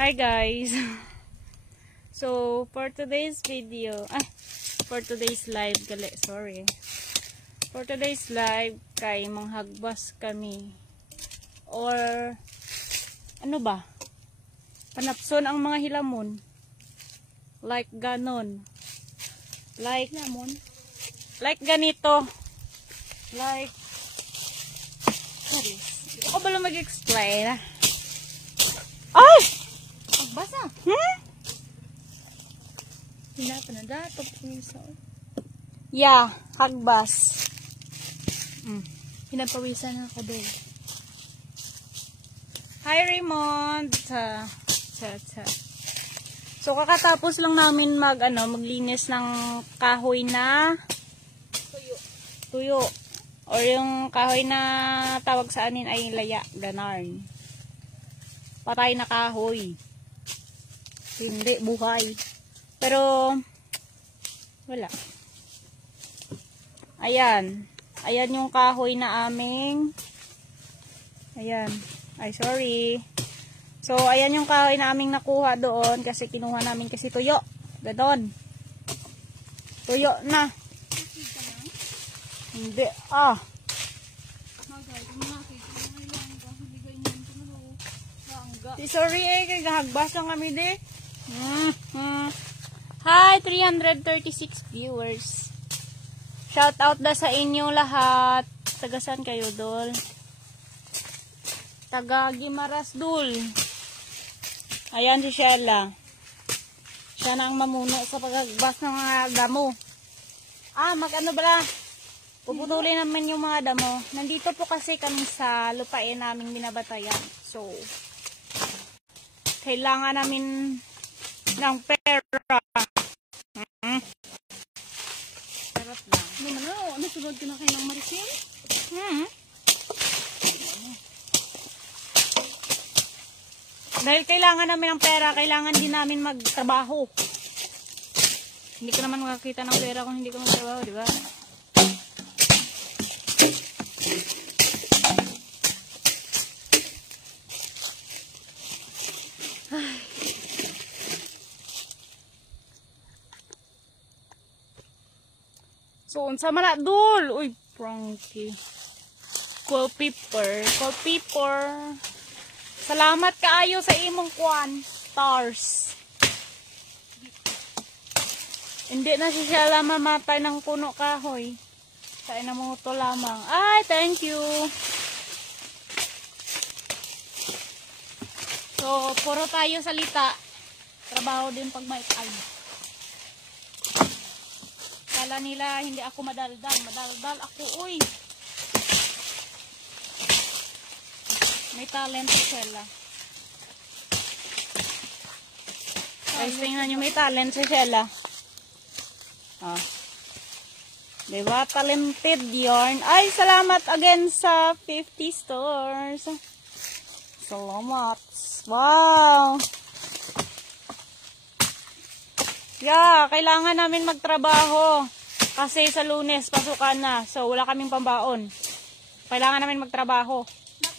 Hi guys. So for today's video, for today's live gali, sorry. For today's live kay manghagbas kami. Or ano ba? Panapson ang mga hilamon. Like ganon. Like lamon. Like ganito. Like sorry. Ako ba lang mag-explain? Ay! Basa. Hinapa na dato pawisa. Yeah, hagbas. Hinapawisan na ako doon. Hi Raymond. So kakatapos lang namin maglinis ng kahoy na tuyo. Or yung kahoy na tawag sa anin ay laya, ganarn. Patay na kahoy. Hindi, buhay. Pero, wala. Ayan. Ayan yung kahoy na aming, ayan. Ay, sorry. So, ayan yung kahoy na aming nakuha doon kasi kinuha namin kasi tuyo. Ganon. Tuyo na. Hindi, sorry kay gahagbas lang kami di. Hi, 336 viewers. Shout out da sa inyo lahat. Tagasan kayo, dol? Taga Gimaras, dul. Ayan si Sheila. Siya na ang mamuno sa paghagbas ng mga damo. Mag-ano bala? Puputulin naman yung mga damo. Nandito po kasi kami sa lupain naming binabatayan. So, kailangan namin ng pera. Sarap lang. Ano sunod ka na kayo ng Maricel? Dahil kailangan namin ng pera, kailangan din namin magtrabaho. Hindi ka naman makakita ng pera kung hindi ka magtrabaho, di ba? So, unsa man na dul? Uy, Frankie. Cool pepper. Salamat kaayo sa imong kwan. Stars. Hindi na siya mamatay ng puno kahoy. Kaya na mo to lamang. Ay, thank you. So, puro tayo salita. Trabaho din pag may time. Kala nila hindi ako madaldal. Madaldal ako, uy. May talent si Sheila. Guys, tingnan nyo, may talent si Sheila. Diba? Talented yarn. Ay, salamat again sa 50 stores. Salamat. Wow. Yeah, kailangan namin magtrabaho. Kasi sa Lunes, pasukan na. So, wala kaming pambaon. Kailangan namin magtrabaho.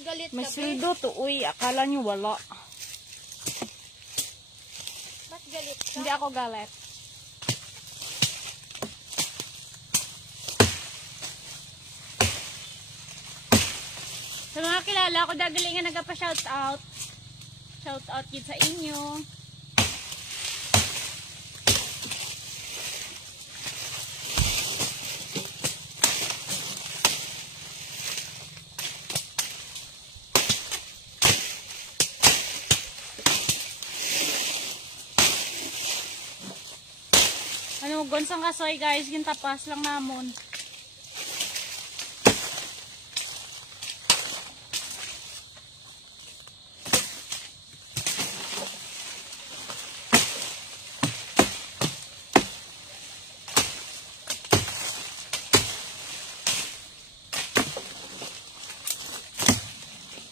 Galit may sweldo to. Uy, akala nyo wala. Ba't galit ka? Hindi ako galit. Sa mga kilala ko, dagalingan nagpa-shoutout. Shoutout yun sa inyo. Gonsang kasoy guys, yung tapas lang namon.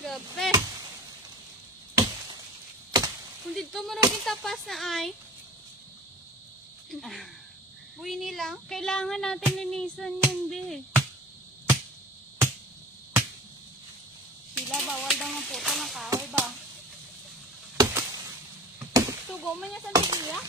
Grabe. Kung dito mo rin tapas na ay. Buwi nilang. Kailangan natin linisan yun, be. Sila, bawal daw ng puto ng kahoy ba? Sugo man niya sa tigiya.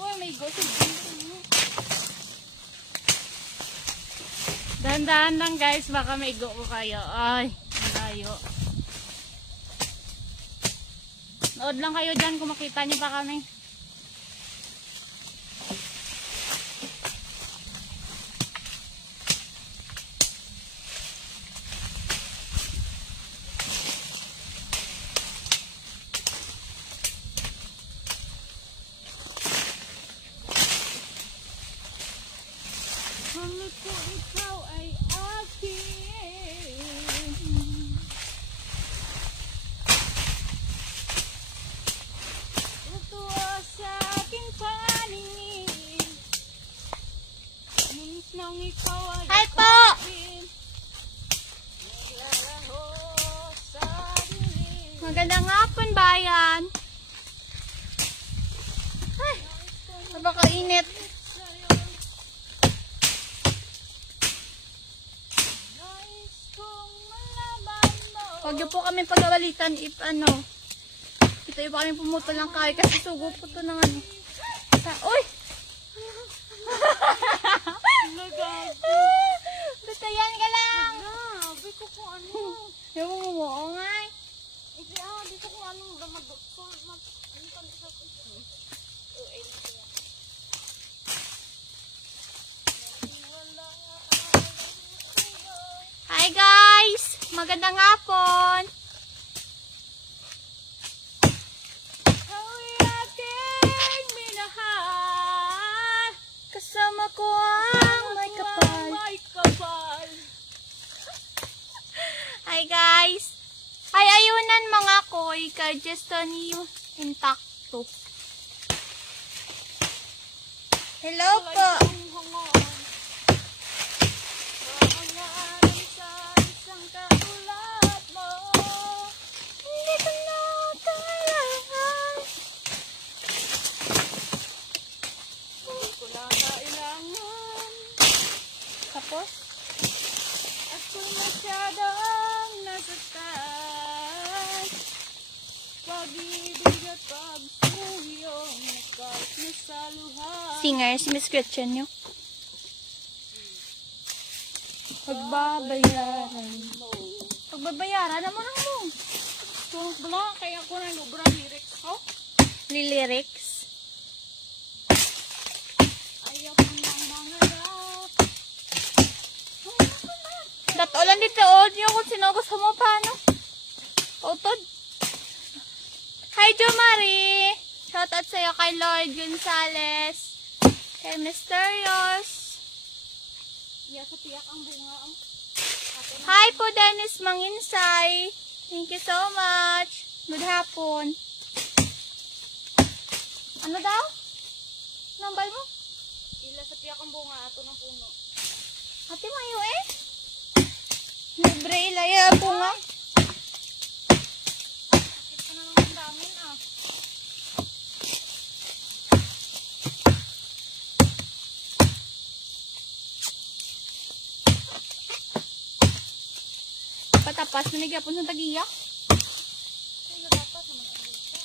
Uy, may gossip. Dahan-dahan lang guys, baka maigo ko kayo. Ay, malayo. Nood lang kayo dyan kung makita niyo pa kami. Hanggang ko ikaw ay akin. Tutuwa sa aking paningin. Ngunit nang ikaw ay Hi po! akin. Naglalaho sa dilim. Magandang hapon, bayan. Ay, napakainit. Nais kong malaman mo. Huwag niyo po kami pagawalitan if ano. Ito yung pa kami pumutol ng kahoy kasi sugo po ito ng ano. Uy! Basta yan ka lang. Grabe ko kung ano. Yung mumuo nga eh. Dito kung ano. Hi guys! Magandang hapon! Ako'y aking minahal. Kasama ko ang may kapal. May kapal. Hi guys! Ay ayunan mga koy ka just ni intakto. Hello po! Hangaran sa isang katulad mo. Hindi ko na kailangan. Hindi ko na kailangan. Tapos? Ako'y masyadong nasasaktan. Pag-ibig at pagsuyong nakalap na sa luha. Singer, si Miss Gretchen nyo. Pagbabayaran mo. Pagbabayaran naman ang mo. Tulog na, kaya ako na lubra lyrics ko. Lyrics. Ayaw ko ng mga rap. Datolan dito, oh. Nyo kung sino gusto mo pa, no? Pautod. Hi, Jo Marie. Shoutout sa'yo kay Lloyd Gonzales. Kay Mysterious. Iya sa tiyak ang bunga. Hi po, Dennis Manginsay. Thank you so much. Good hapon. Ano daw? Nambal mo? Ila sa tiyak ang bunga ato ng puno. Ate mayo eh. Libre ilaya po nga. Sakit ka na naman damin ah. Patapas na nagyapon sa tagiya. Kaya dapat naman ang lisa.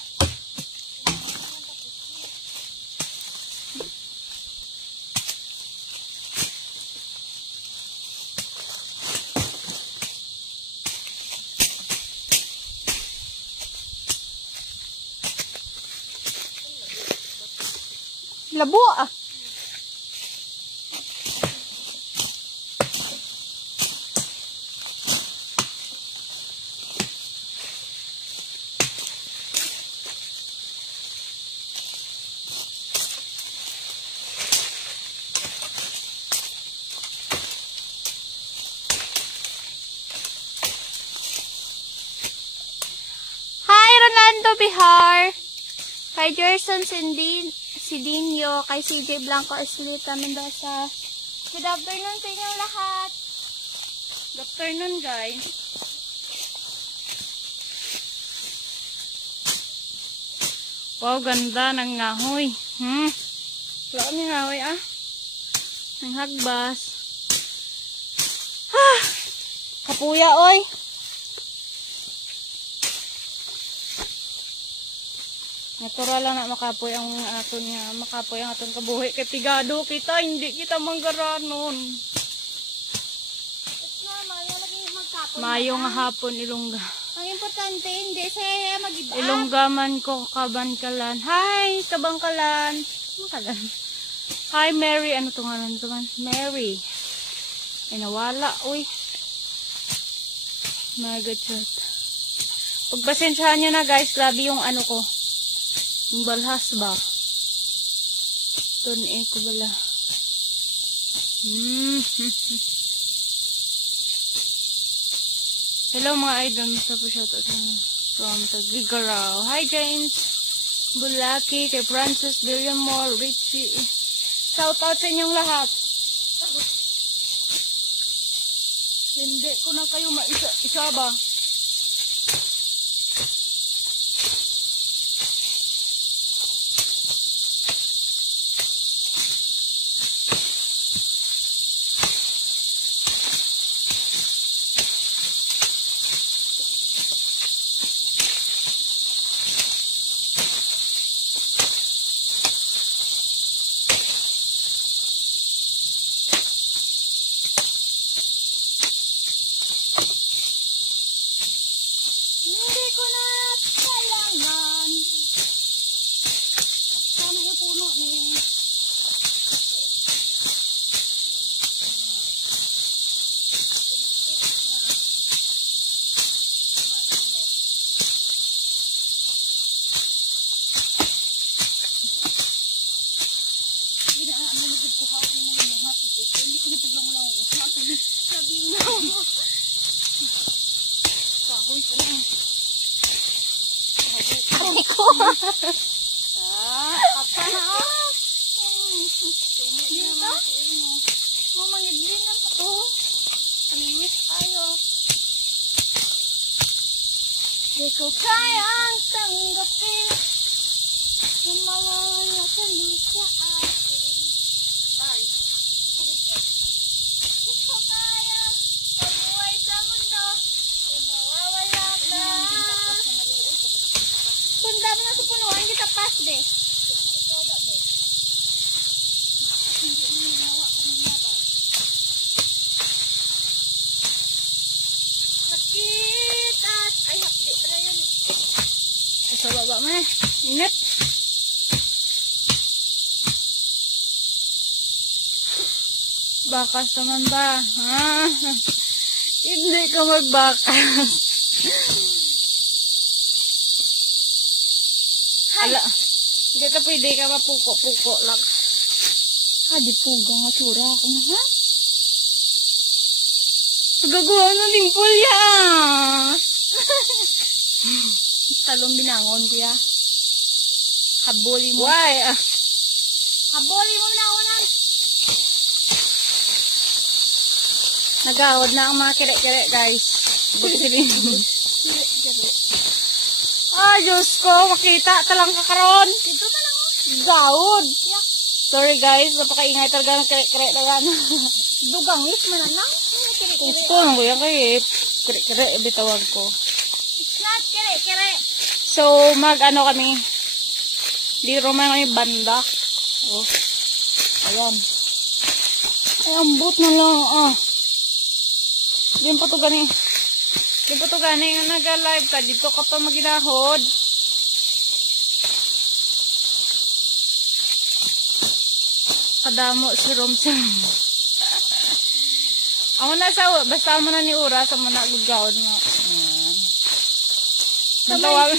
Labo ah. Hi, Rolando Bihar. Kay Gerson Sidinio. Kay CJ Blanco Eslita Mendoza. Good afternoon sa inyong lahat. Good afternoon guys. Wow, ganda ng ngahoy. Wala kami ngahoy ng hagbas. Kapuya, oy. Natural lang na makapoy ang aton kabuhi kay pigado kita, hindi kita manggaranon. Mayo nga hapon ilongga. Ang importante, hindi siya mag-iba. Ilonggaman ko kabangkalan. Hi, kabangkalan. Kabangkalan. Hi, Mary. Ano to nga nito man? Mary. Ay, nawala. Uy. My God, shot. Pagpasensyahan nyo na, guys. Grabe yung ano ko. Yung balhas ba? Tun ko bala. Hello mga idol. Tapos shoutout from Tagigaraw. Hi James Bulaki, kay Francis Villamor, Richie. Shoutout sa inyong lahat. Hindi ko na kayo isa ba? Di ko kayang tanggapin na mawawala ka na sa akin. Ay. Di ko kaya pabuhay sa mundo kung mawawala ka. Kung dami na sa punuan, di tapas, be. Sakit at ay hapdi pala yun. Sa baba mo eh. Init. Bakas naman ba? Hindi ka magbakas. Ala. Hindi ka pwede ka mapuko-puko lang. Di puga nga tsura ako na ha? Pagagawa na din pulya. Talong binangon kuya. Haboli mo. Why? Haboli mo na unan. Nagawad na ang mga kere-kere guys. Buksilin. Diyos ko. Makita talang kakaroon. Dito ka lang oh. Gawad. Yeah. Sorry guys. Napakaingay talaga ng kere-kere na yan. Dugangis man na lang. Gusto ko nang yan kay kere-kere. Bitawag ko. It's not kere-kere. So, mag-ano kami. Di roman kami banda. Oh. Ayan. Ay, ambot na lang. Di pa to gani. Di pa to gani nga nag-live ka. Dito ka pa maginahod. Kadamo si Romsen. Ako na sa, basta mo na ni Ura sa mga nagugawad mo. Natawag.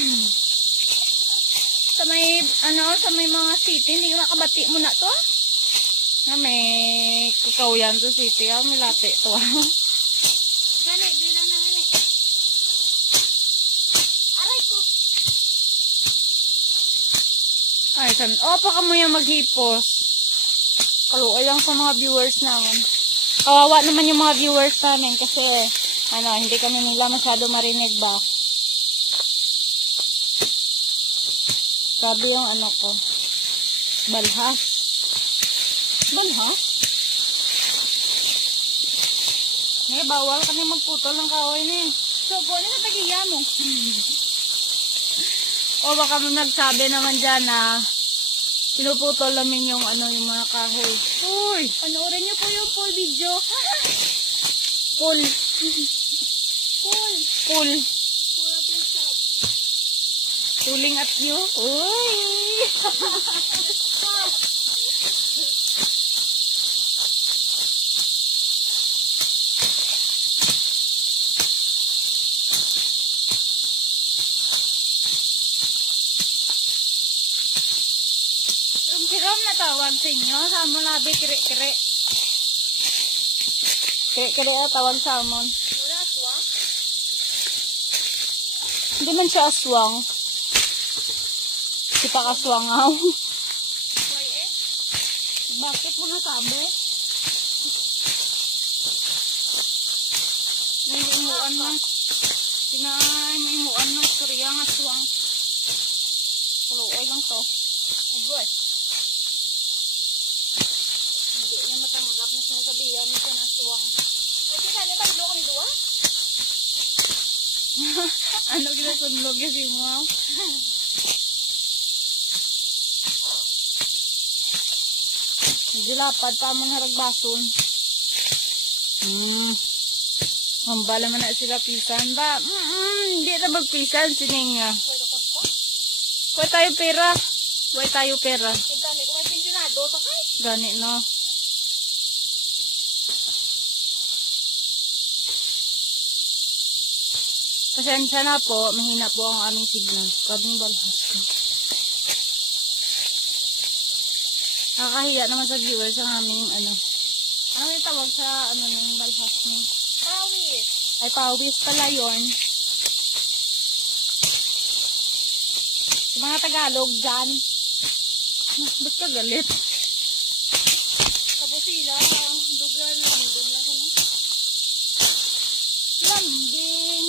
Sa may, sa may mga city, hindi ka makabati mo na to. Na may kakawian sa city, may late to. Gani, bilang na gani. Aray ko. Ay, pa ka mo yung maghipos. Kaluoy lang sa mga viewers naman. Kawawa naman yung mga viewers namin kasi, hindi kami nila masyado marinig ba. Sabi yung ano ko. Balhas. Balhas? Eh, bawal ka na magputol ng kahoy na eh. So, buwan na tagiya mo. O baka may nagsabi naman dyan na pinuputol namin yung ano, yung mga kahoy. Uy! Panoorin niyo po yung full video. Pull. Full. Pull. Full up yourself. Pulling at you. Uy! Rum-kirom na tawag sa inyo. Sa mo labi, kire-kire. Kire-kire tawag sa amon. Wala aswang? Hindi man siya aswang. Kita kaswangaw. Why eh? Bakit mo nasabi? Naimuan ng pinaimuan ng surya ng aswang. Kaluoy lang to. Agoy. Hindi niya matanggap na sinasabihan niya siya ng aswang. Ay, kita niya ba? Ilo kami duwa? Ano ginasundlog yung si mo? Hindi lapad pa mo haragbason. Hambala man na sila pisan ba? Hindi na magpisan sining nga. Why nakot pa? Huwag tayo pera. Huwag tayo pera. Kaya kung may pensionado, takay. Gani no. Pasensya na po, mahina po ang aming signal. Kabing balhas ko. Nakakahiya naman sa viewers ang aming ano. Ano yung tawag sa ano ng balhas mo? Pawis. Ay, pawis pala yun. Sa mga Tagalog dyan. Ba't ka galit? Tapos sila, ang dugan lang. Doon lang ko, no? Lambing.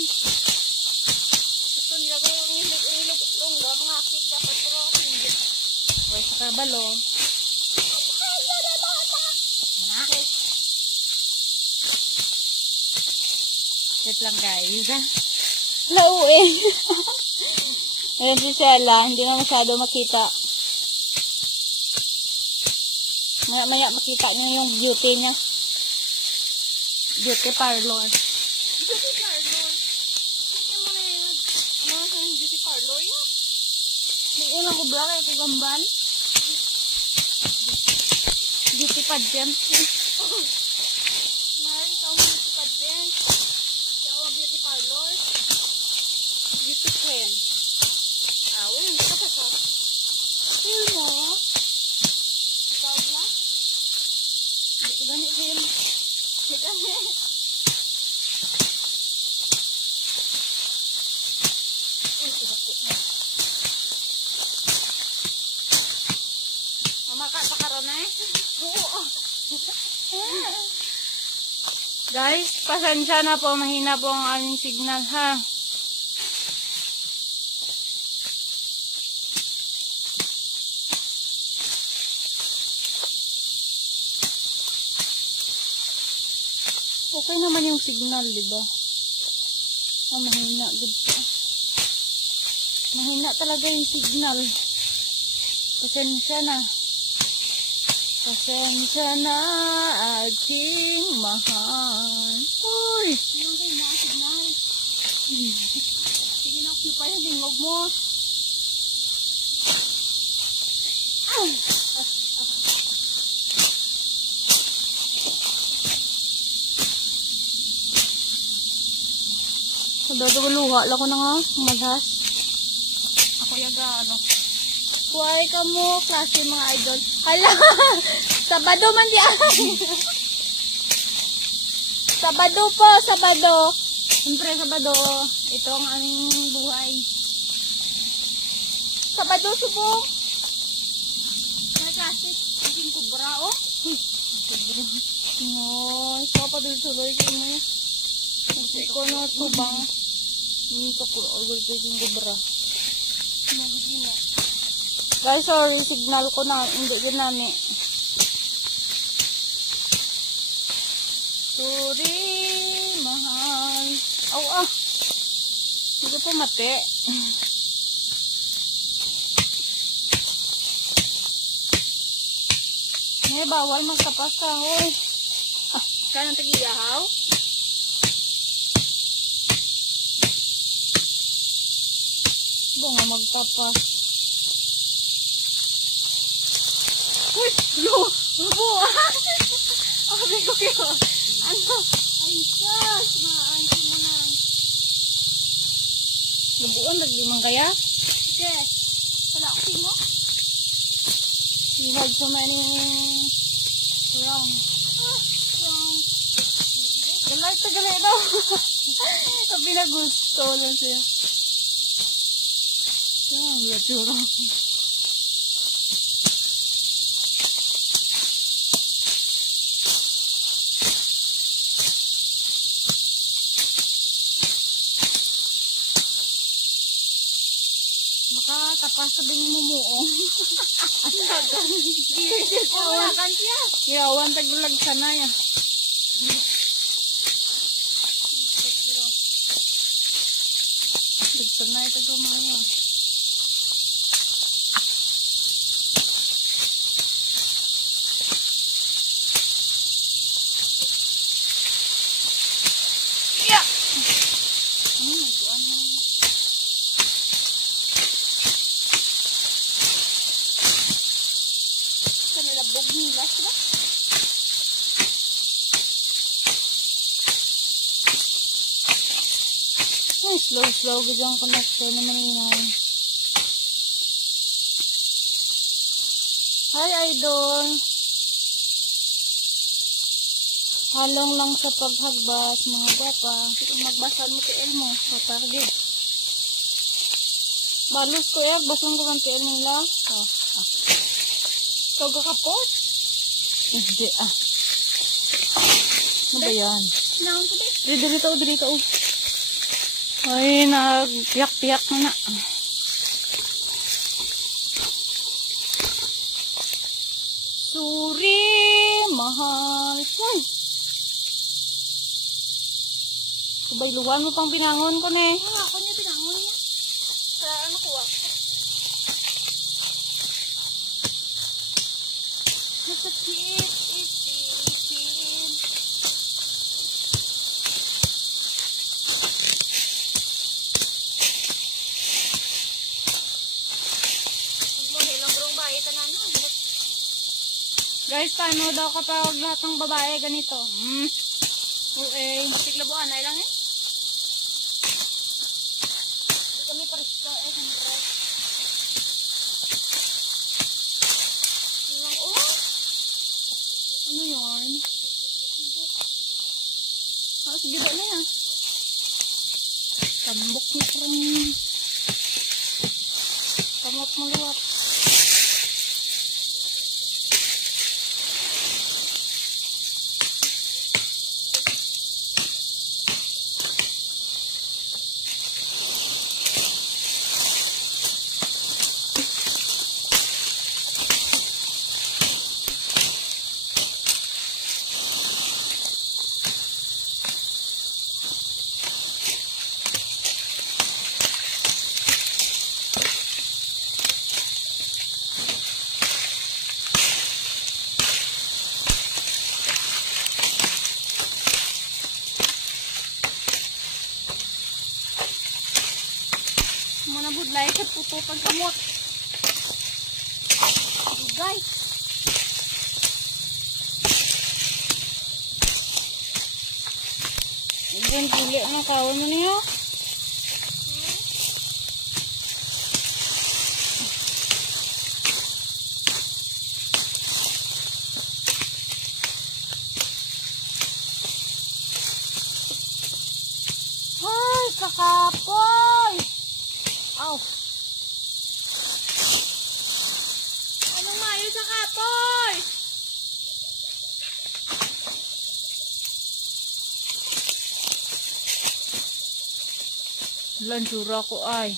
Gusto nila ko yung ilog longga, mga akit dapat pero hindi. Huwag sa kabalo. Manakit. Wait lang guys. Lauin. Ayan si Sela. Hindi na masyado makita. Maya makita niyo yung beauty niya. Beauty parlor. Beauty parlor. Kasi mo na yun. Ano sa beauty parlor yun? Hindi yun ang kubra kaya kugamban. Beauty pageant. Maaaring sa mga beauty pageant. Sa mga beauty parlor. Beauty queen. Awin, hindi ka pa sa. Feel mo? Ikaw na? Hindi ko ganit feel. Hindi kami. Uy, sinako na. Mamaka pa karon eh. Oo. Guys, pasensya na po. Mahina po ang aming signal ha. Okay naman yung signal, di ba? Ah, mahina. Good pa. Mahina talaga yung signal. Pasensya na. Pasensya na, aking mahal. Uy! Yung kayo na signal. Sige na, cue pa yung hingog mo. Sabi luha lang ko na nga. Maghas. Ako yaga, ano. Buhay ka mo, klase mga idol. Hala! Sabado man di ay! Sabado po, Sabado. Siyempre, Sabado. Ito ang aming buhay. Sabado, subo. May klase, kasing kubra, oh. Sobra. No, ikaw pa tuloy kayo mo. Kasi ko na tubang. Ito ko, agad ko yung gubra. Magiging mo. Guys, sorry, signal ko na. Hindi ginani. Sorry, mahal. Aw, hindi ko po mati. May bawal magtapas ka, hoy. Kanang tagiyahaw? Bunga magtapas. Uy! Buwan! Sabi ko kayo. Ano? Ay, sus! Maansin mo na. Nabuan, naglimang kaya? Sige. Wala ko mo? We had so many wrong. Galay ta galay daw. Sabi na gusto lang siya. Yan, latura. Baka tapas sabi ni Mumuong. Wala kan siya. Yawan tagulag sana ya. Sana ito gumaya. Yeah. Kanilabog nila sila. Slow gajang connector naman yun. Hi, idol. Halong lang sa paghagbas, mga gwapa. Magbasan mo kay Elmo. Patagid. Balos ko basan ko ng tiil nila. Ikaw kakapot? Hindi, Ano ba yan? Sinangon ko ba? Dito. Ay, nagpiyak-piyak na. Sorry, mahal. Kubayluhan mo pang pinangon ko na eh. Ako niya pinangon niya. Sa ano kuha ko? Masakit, isipin. Guys, paano daw kapag lahat ng babae ganito? Okay. Siglabuan ay lang eh. Hindi kami parista siyempre. Ano yun? Sige ba na yan? Tambok na rin. Kamot maluwap. Budlay sa pututan kamot. Guys. Diyan pili na kawan mo niyo. Ay, kakapoy. Aw. Ano nga yun sa kapoy? Lansura ko ay.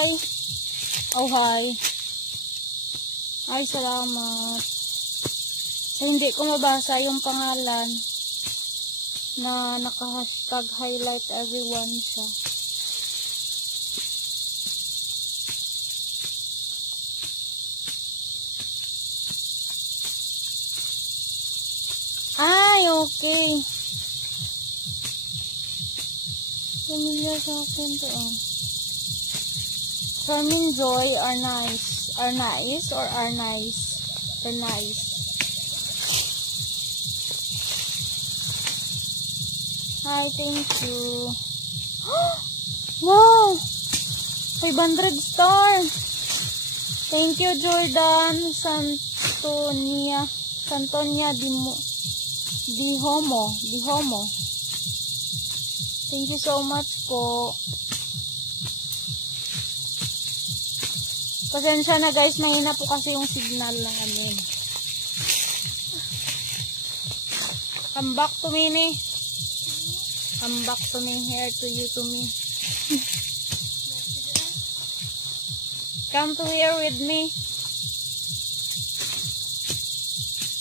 hi. Oh, hi. Ay, salamat. Hindi ko mabasa yung pangalan na naka-hashtag highlight everyone siya. Ay, okay. Familiar sa akin to, oh. Charmin Joy are nice. Are nice or are nice? They're nice. Hi, thank you. Wow! 500 star. Thank you, Jordan Santonia Di Homo. Thank you so much po. Pasensya na guys, mahina po kasi yung signal namin. Come back to me ni. Come back to me, here to you to me. Come to here with me.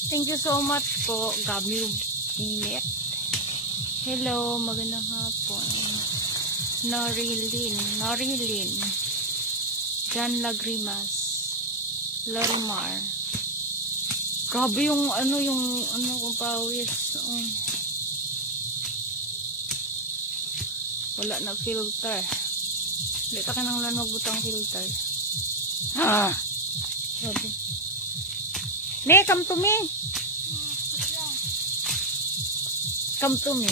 Thank you so much po. Gabi yung init. Hello, magandang hapon. Norilyn. John Lagrimas. Lorimar. Grabe yung kung pawis. Wala na filter. Dito ka nang lanog butang filter. Ha! Grabe. Ne, come to me. Come to me.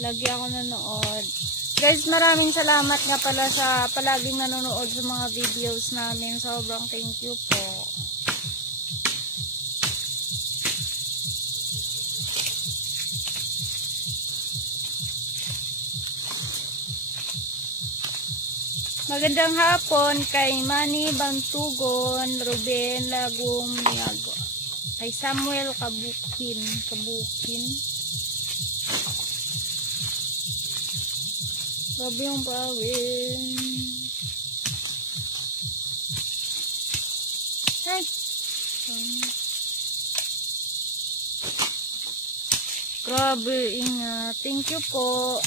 Lagi ako nanood. Guys, maraming salamat nga pala sa palaging nanonood sa mga videos namin. Sobrang thank you po. Magandang hapon kay Manny Bantugon, Ruben Lagumiago, kay Samuel Kabukin. Grabe yung pawin. Hey! Grabe, ingat. Thank you po.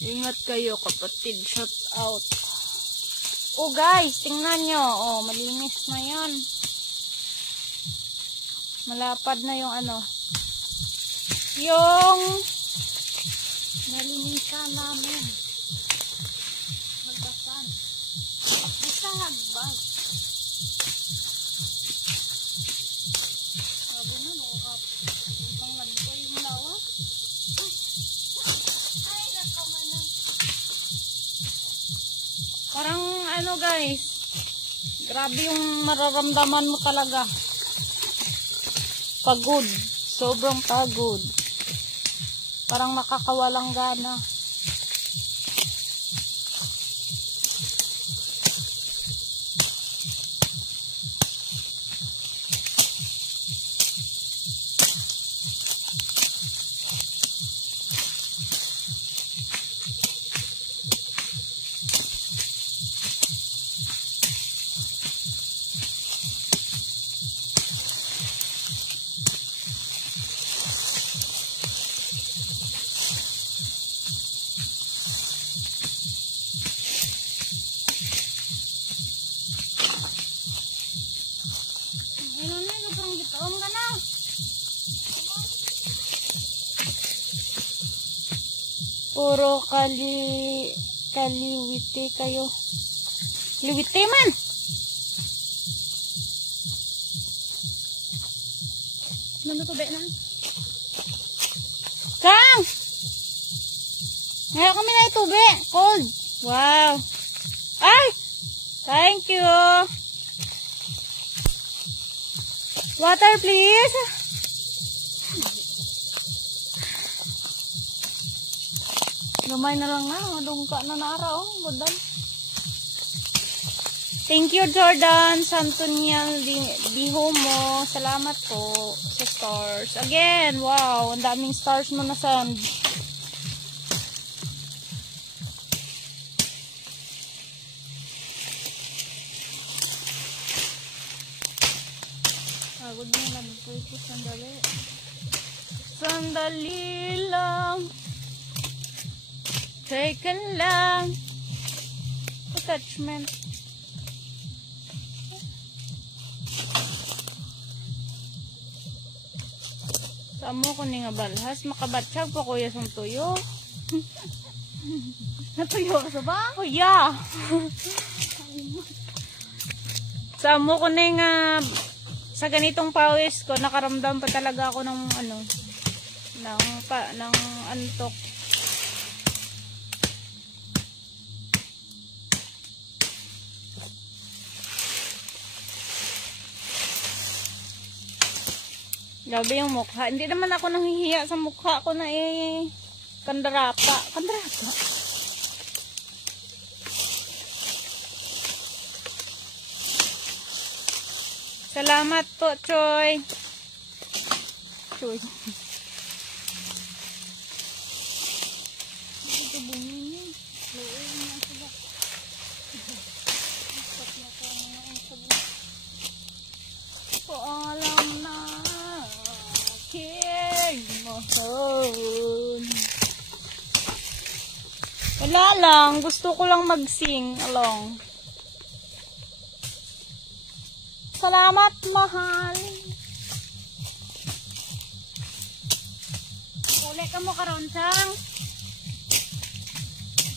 Ingat kayo kapatid. Shout out. Oh guys, tingnan nyo. Oh, malinis na yan. Malapad na yung yung nalinisan namin. Magbasan. Basta hagbag. Sabi na, nakakap. Ibang lanito yung lawas. Ay, nakamanan. Parang guys. Grabe yung mararamdaman mo talaga. Pagod. Sobrang pagod. Parang makakawalang gana. Puro kaliwiti kayo. Liwiti man. Ano to ba na? Kang! Ngayon kami na itubi. Cold. Wow. Ay! Thank you. Water please. Gamay na lang na. Madungka na naara. Oh, budan. Thank you, Jordan Santonial Dihomo. Salamat po sa stars. Again, wow, ang daming stars mo na send. Pagod na lang po ito. Sandali. Sandali lang. Teka lang. Attachment. Samo ko ni nga balhas. Makabatsyag pa kuya sa tuyo. Natuyo ka sa ba? Kuya. Samo ko ni nga sa ganitong pawis ko, nakaramdam pa talaga ako ng ano, ng antok. Grabe yung mukha. Hindi naman ako nanghihiya sa mukha ko na kandarapa. Kandarapa? Salamat po, Choy. Choy. Paalam na aking mahal. Wala lang. Gusto ko lang mag-sing along. Salamat, mahal. Uli ka mo karon sang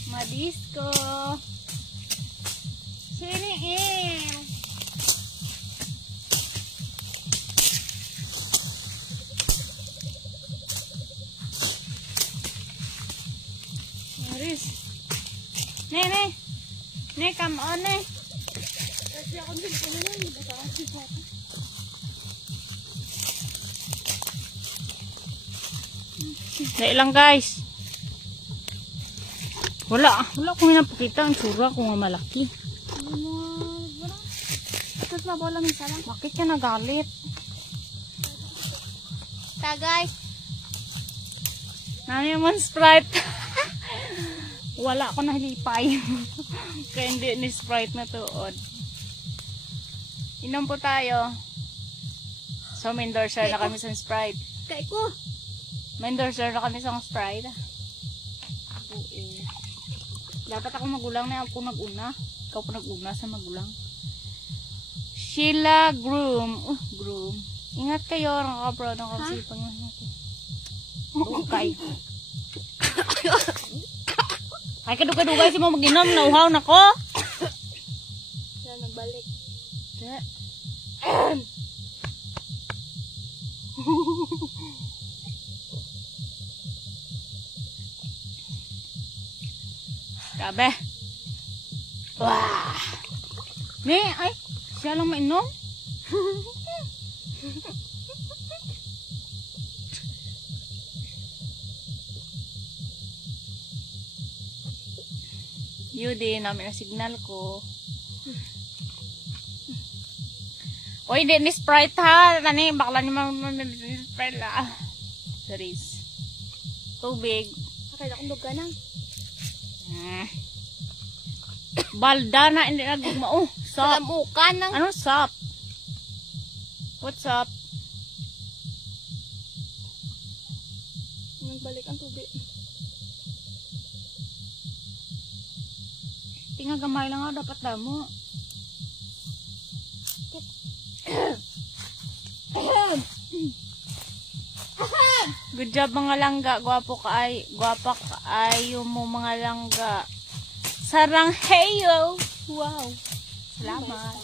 madisco. Siniin. Maris. Ne, come on, ne. Kasi ako din po na lang. Dahil lang guys. Wala akong pinapakita ang tsura ko nga malaki. Tapos mabola minsan lang. Bakit ka nagalit? Tagay. Nani naman Sprite? Wala ako nalipay. Kaya hindi ni Sprite na tuod. Inom po tayo. So, may endorser na kami sa Sprite. Kay ko. May endorser na kami sa Sprite. Dapat ako magulang na ako nag-una. Ikaw pa nag-una sa magulang. Sheila Groom. Groom. Ingat kayo. Nakaka-proud ng kapsipang natin. Okay. Ay, kadugay-dugay si mo mag-inom. Nauhaw na ko. Yan, nagbalik. Grabe. Wah. Ni, ay, siya lang mainom. Yun din, namin ang signal ko. Uy, di ni Sprite ha. Nani, bakla ni Sprite la. Series. Tubig. Okay, akong duga nang. Balda na, hindi nagugma. Oh, sop. Salamukan ng... Anong sop? What's up? Nagbalik ang tubig. Tinga gamay lang nga, dapat damo. Good job mga langga. Gwapa kaayo mo mga langga. Sarang heyo. Wow. Salamat.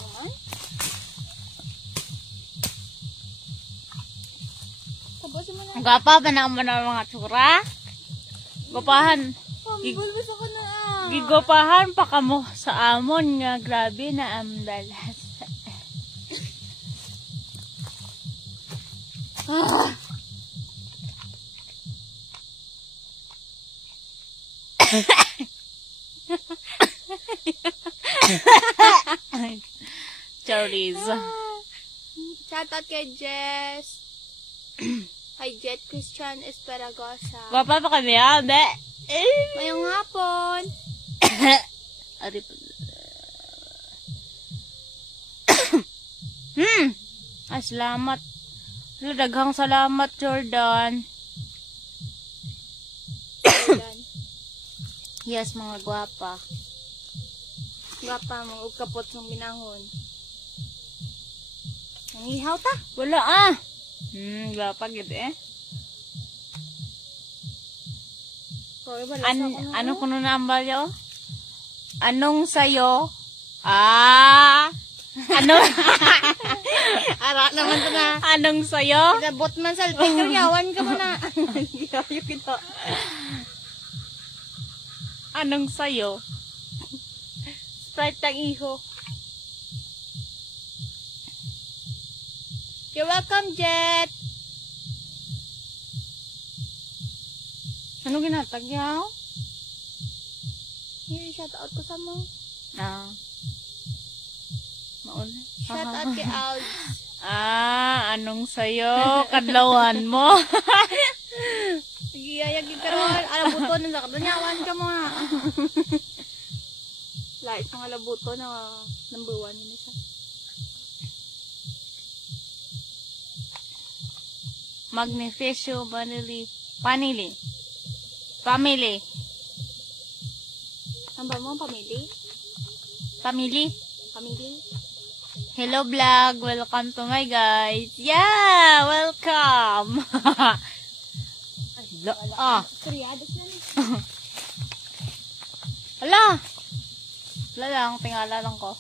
Gwapa ba na mga tsura? Gwapahan. Bulbos ako na. Gigopahan pa kamo sa amon nga. Grabe na amdalas. Charis. Shout out kay Jess. Kay Jet Christian Esperagosa. Gwapa pa kami, ha? Be. Mayong hapon. Ari pa. Ay, salamat. Daghang salamat, Jordan. Yes, mga gwapa. Gwapa mo, ug kapot ng binangon. Nangihaw ta? Wala ah. Gwapa gid eh. Sorry, wala Ano kuno na ambal yo? Anong sayo? Ah. Ano? Ara naman to na. Anong sayo? Nabot man sa picture, yawan ka mo na. Yayo kita. Anong sayo? Sprite tang iho. You're welcome, Jet. Ano ginatagyaw? Here, shout out ko sa mo. Ah. Mauna. Shout out kay Alj. Anong sayo? Kadlawan mo. Sige, ayag yung karoon. Alabuto na sa kadunyawan ka mo na. Light ng alabuto na number 1 yun isa. Magnificio Family. Ang ba mo, pamili? Family. Pamili? Hello vlog. Welcome to my guys. Yeah, welcome. Kuryadas na ni. Hala. Wala lang, tingala lang ko.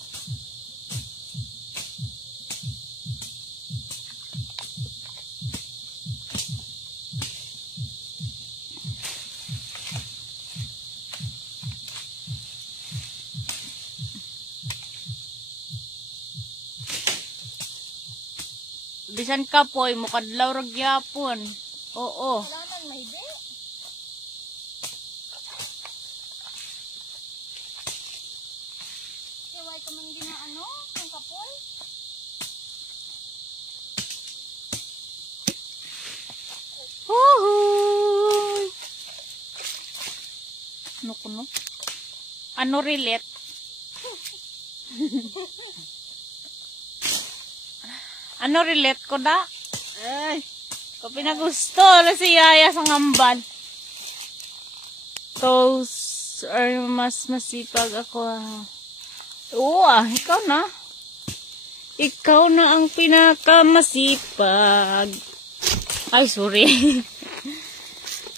Bisan ka po, mukadlaw ra gyapon. Oo. Wala nang mahidi. Kaway ka man ginaano, yung kapol. Huhuy! Ano kuno? Ano relate? Ano relate ko da? Ay, ko pinagusto na si Yaya sa ngambal. Toast or mas masipag ako. Oo ikaw na. Ikaw na ang pinakamasipag. Ay, sorry.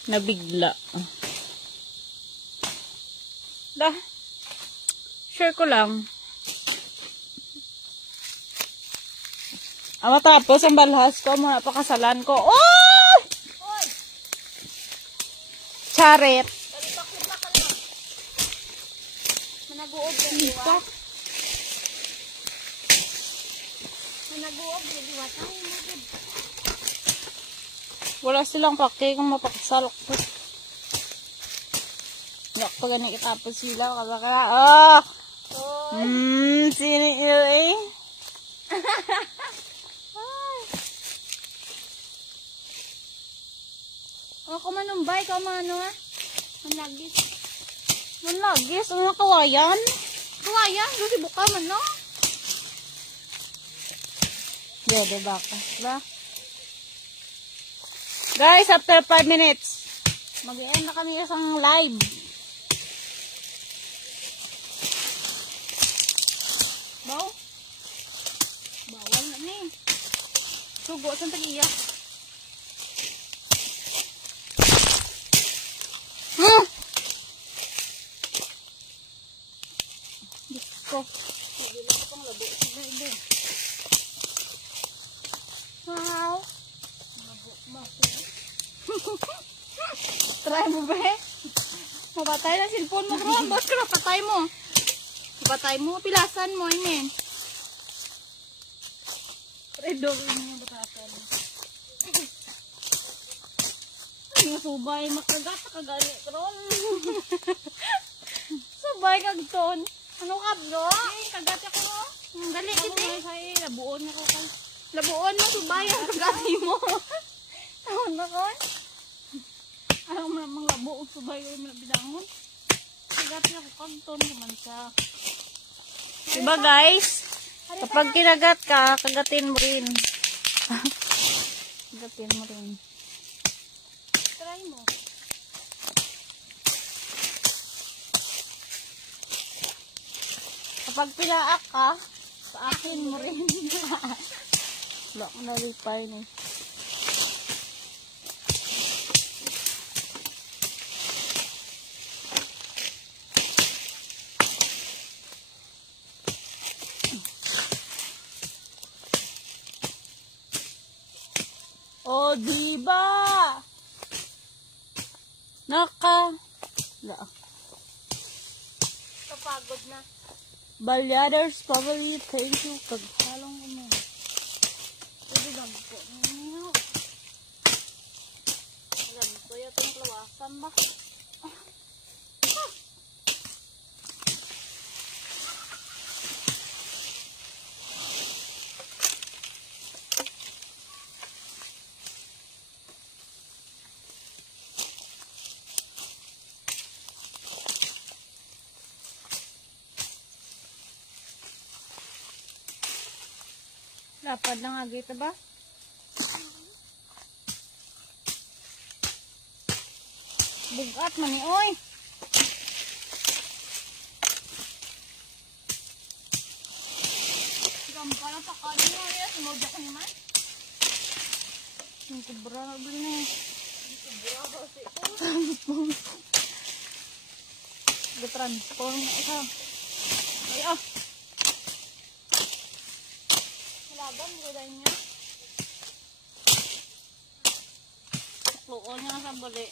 Nabigla. Da. Share ko lang. Matapos ang balhas ko, muna pakasalan ko. Oh! Charet. Managuob ka diwa. Managuob ka diwa. Wala silang pake kung mapakasal ko. Yak pa ganit itapos sila. Kaya, sini eh. Ako manumbay, ka mano ha? Manlagis. Manlagis? Ano kawayan? Kawayan, kasi buka man no? Dede baka. Ba? Guys, after 5 minutes, mag-end na kami isang live. Baw? Bawal na ni. Sugo, saan tagiya? Ko. Wow. Try mo ba eh? Mapatay na cellphone mo bro. Ba't ka napatay mo? Mapatay mo, pilasan mo. Inin. Redo niya batasan. Ay, subay. Makagat ka gani. Subay kag ton. Ano ka bro? Ay, kagat ako. Dali, Ako gidi. nga sa'yo, labuon ako kay. Labuon mo, subayan. Kagati mo. Tawon na ko. Ayaw mo namang labo o subay o bilangon. Kagati ako kanton naman siya. Diba guys? Kapag kinagat ka, kagatin mo rin. Kagatin mo rin. Try mo. Kapag pilaak ka, sa akin mo rin. Wala ko nalipay ni. O, diba? Wala. Kapagod na. Balyaders, probably, thank you. Paghalong mo. Pwede lang po. Alam ko itong klawasan ba? Lapad na nga dito ba? Bugat man ni oy. Gampala pa ka niyo. Sumodya ka naman. Yung kubra na bali na eh. Gatransport na isa. Ay ah. Laban, guday niya. Luon niya sa bali.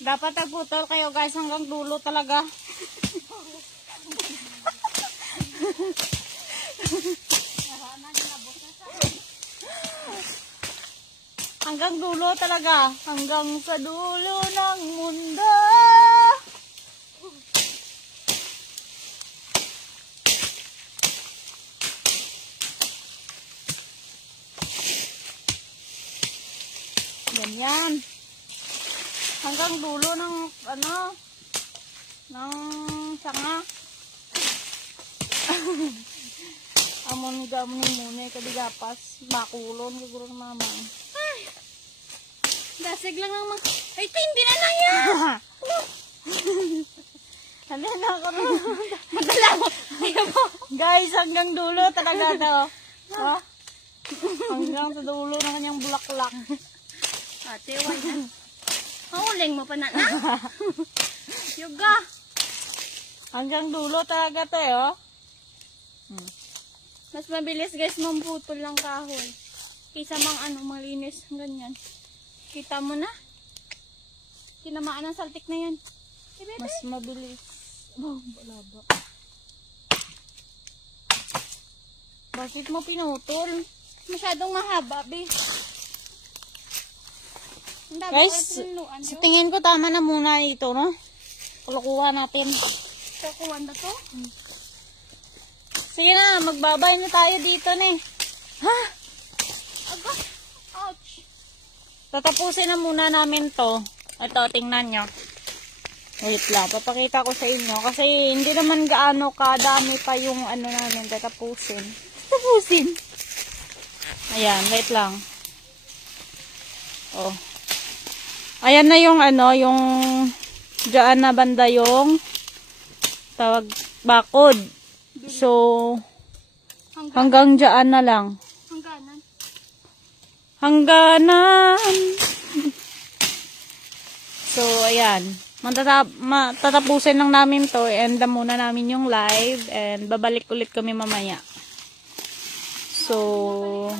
Dapat nagputol kayo guys hanggang dulo talaga. Hanggang dulo talaga. Hanggang sa dulo ng mundo. Ganyan. Hanggang dulo ng ano ng sanga. Amon gamon muna kadigapas makulon siguro ng mama. Dasig lang ng mga... Ay, hindi na lang yan! Halina na ako na. Madala mo. Guys, hanggang dulo talaga to. Ha? Hanggang sa dulo ng kanyang bulaklak. Ate, why na? Mahuling mo pa na na. Yoga. Hanggang dulo talaga to eh, oh. Mas mabilis guys mamputol ng kahoy. Kaysa mang malinis. Ganyan. Kita mo na? Tinamaan ng saltik na yan. Mas mabilis. Oh, wala ba? Bakit mo pinutol? Masyadong mahaba, be. Guys, sa tingin ko tama na muna ito, no? Kulukuha natin. Kakuha na to? Sige na, magbabay na tayo dito, ne. Ha? Aga. Ouch. Tatapusin na muna namin to. Ito, tingnan nyo. Wait lang, papakita ko sa inyo. Kasi hindi naman gaano kadami pa yung namin tatapusin. Tapusin. Ayan, wait lang. Oh. Ayan na yung yung dyan na banda yung tawag bakod. So, hanggang dyan na lang. Hangganan. Hangganan. So, ayan. Tatapusin lang namin to. End muna namin yung live. And babalik ulit kami mamaya. So,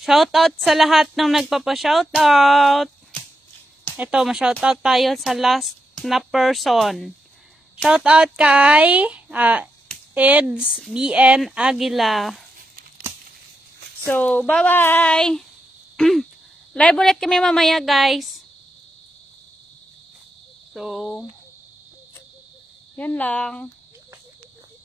shoutout sa lahat ng nagpapa-shoutout. Ito, ma-shoutout tayo sa last na person. Shoutout kay Eds BN Aguila. So, bye-bye! Live ulit kami mamaya, guys. So, yan lang.